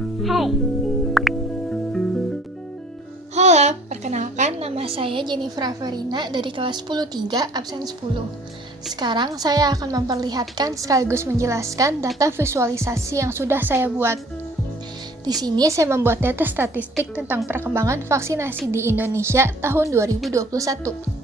Hai. Halo, perkenalkan nama saya Jennifer Averina dari kelas 10-3 absen 10. Sekarang saya akan memperlihatkan sekaligus menjelaskan data visualisasi yang sudah saya buat. Di sini saya membuat data statistik tentang perkembangan vaksinasi di Indonesia tahun 2021.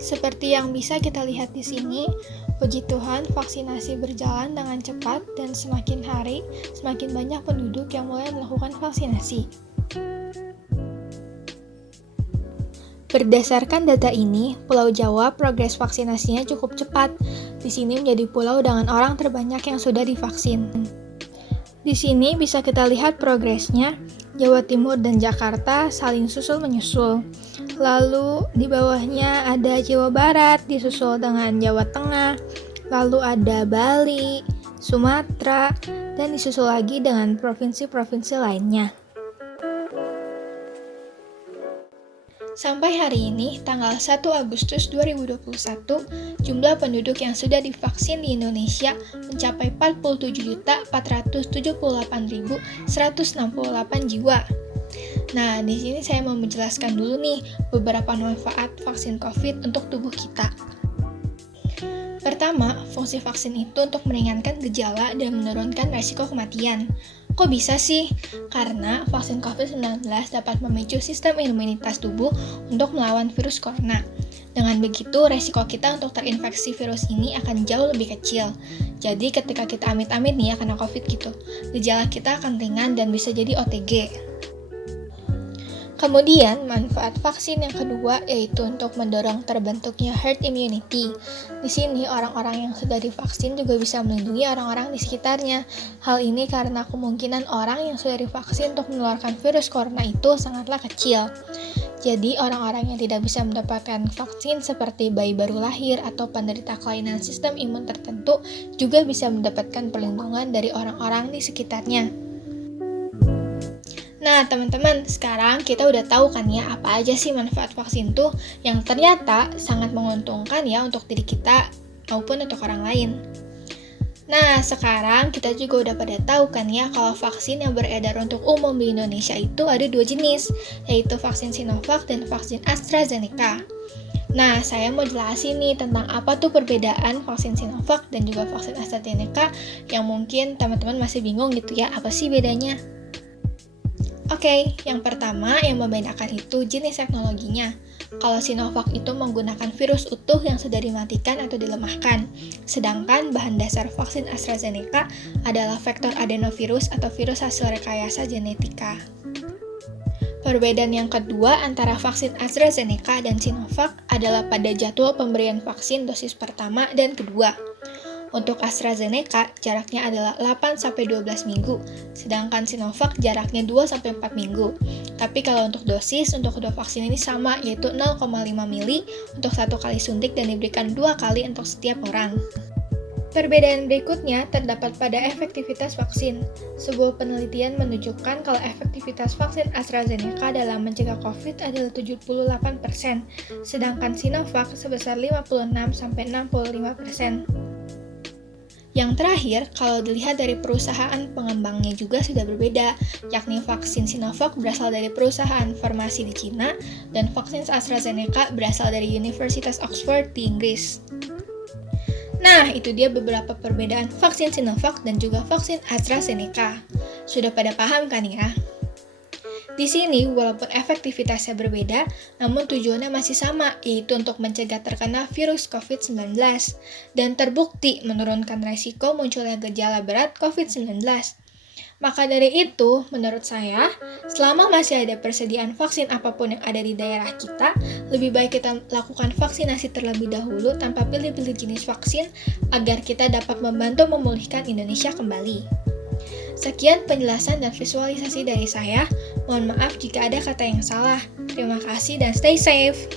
Seperti yang bisa kita lihat di sini, puji Tuhan vaksinasi berjalan dengan cepat dan semakin hari semakin banyak penduduk yang mulai melakukan vaksinasi. Berdasarkan data ini, Pulau Jawa progres vaksinasinya cukup cepat. Di sini menjadi pulau dengan orang terbanyak yang sudah divaksin. Di sini bisa kita lihat progresnya. Jawa Timur dan Jakarta saling susul-menyusul. Lalu di bawahnya ada Jawa Barat disusul dengan Jawa Tengah. Lalu ada Bali, Sumatera, dan disusul lagi dengan provinsi-provinsi lainnya. Sampai hari ini, tanggal 1 Agustus 2021, jumlah penduduk yang sudah divaksin di Indonesia mencapai 47.478.168 jiwa. Nah, di sini saya mau menjelaskan dulu nih beberapa manfaat vaksin COVID untuk tubuh kita. Pertama, fungsi vaksin itu untuk meringankan gejala dan menurunkan resiko kematian. Kok bisa sih? Karena vaksin COVID-19 dapat memicu sistem imunitas tubuh untuk melawan virus corona. Dengan begitu, resiko kita untuk terinfeksi virus ini akan jauh lebih kecil. Jadi ketika kita amit-amit nih ya kena COVID gitu, gejala kita akan ringan dan bisa jadi OTG. Kemudian, manfaat vaksin yang kedua yaitu untuk mendorong terbentuknya herd immunity. Di sini, orang-orang yang sudah divaksin juga bisa melindungi orang-orang di sekitarnya. Hal ini karena kemungkinan orang yang sudah divaksin untuk menularkan virus corona itu sangatlah kecil. Jadi, orang-orang yang tidak bisa mendapatkan vaksin seperti bayi baru lahir atau penderita kelainan sistem imun tertentu juga bisa mendapatkan perlindungan dari orang-orang di sekitarnya. Nah, teman-teman, sekarang kita udah tahu kan ya apa aja sih manfaat vaksin tuh yang ternyata sangat menguntungkan ya untuk diri kita maupun untuk orang lain. Nah, sekarang kita juga udah pada tahu kan ya kalau vaksin yang beredar untuk umum di Indonesia itu ada dua jenis, yaitu vaksin Sinovac dan vaksin AstraZeneca. Nah, saya mau jelasin nih tentang apa tuh perbedaan vaksin Sinovac dan juga vaksin AstraZeneca yang mungkin teman-teman masih bingung gitu ya, apa sih bedanya? Oke, yang pertama yang membedakan itu jenis teknologinya. Kalau Sinovac itu menggunakan virus utuh yang sudah dimatikan atau dilemahkan, sedangkan bahan dasar vaksin AstraZeneca adalah vektor adenovirus atau virus hasil rekayasa genetika. Perbedaan yang kedua antara vaksin AstraZeneca dan Sinovac adalah pada jadwal pemberian vaksin dosis pertama dan kedua. Untuk AstraZeneca, jaraknya adalah 8-12 minggu, sedangkan Sinovac jaraknya 2-4 minggu. Tapi kalau untuk dosis, untuk kedua vaksin ini sama, yaitu 0,5 mili untuk satu kali suntik dan diberikan 2 kali untuk setiap orang. Perbedaan berikutnya terdapat pada efektivitas vaksin. Sebuah penelitian menunjukkan kalau efektivitas vaksin AstraZeneca dalam mencegah COVID adalah 78%, sedangkan Sinovac sebesar 56-65%. Yang terakhir, kalau dilihat dari perusahaan pengembangnya juga sudah berbeda, yakni vaksin Sinovac berasal dari perusahaan farmasi di Cina, dan vaksin AstraZeneca berasal dari Universitas Oxford di Inggris. Nah, itu dia beberapa perbedaan vaksin Sinovac dan juga vaksin AstraZeneca. Sudah pada paham kan ya? Di sini, walaupun efektivitasnya berbeda, namun tujuannya masih sama, yaitu untuk mencegah terkena virus COVID-19 dan terbukti menurunkan resiko munculnya gejala berat COVID-19. Maka dari itu, menurut saya, selama masih ada persediaan vaksin apapun yang ada di daerah kita, lebih baik kita lakukan vaksinasi terlebih dahulu tanpa pilih-pilih jenis vaksin agar kita dapat membantu memulihkan Indonesia kembali. Sekian penjelasan dan visualisasi dari saya. Mohon maaf jika ada kata yang salah. Terima kasih dan stay safe.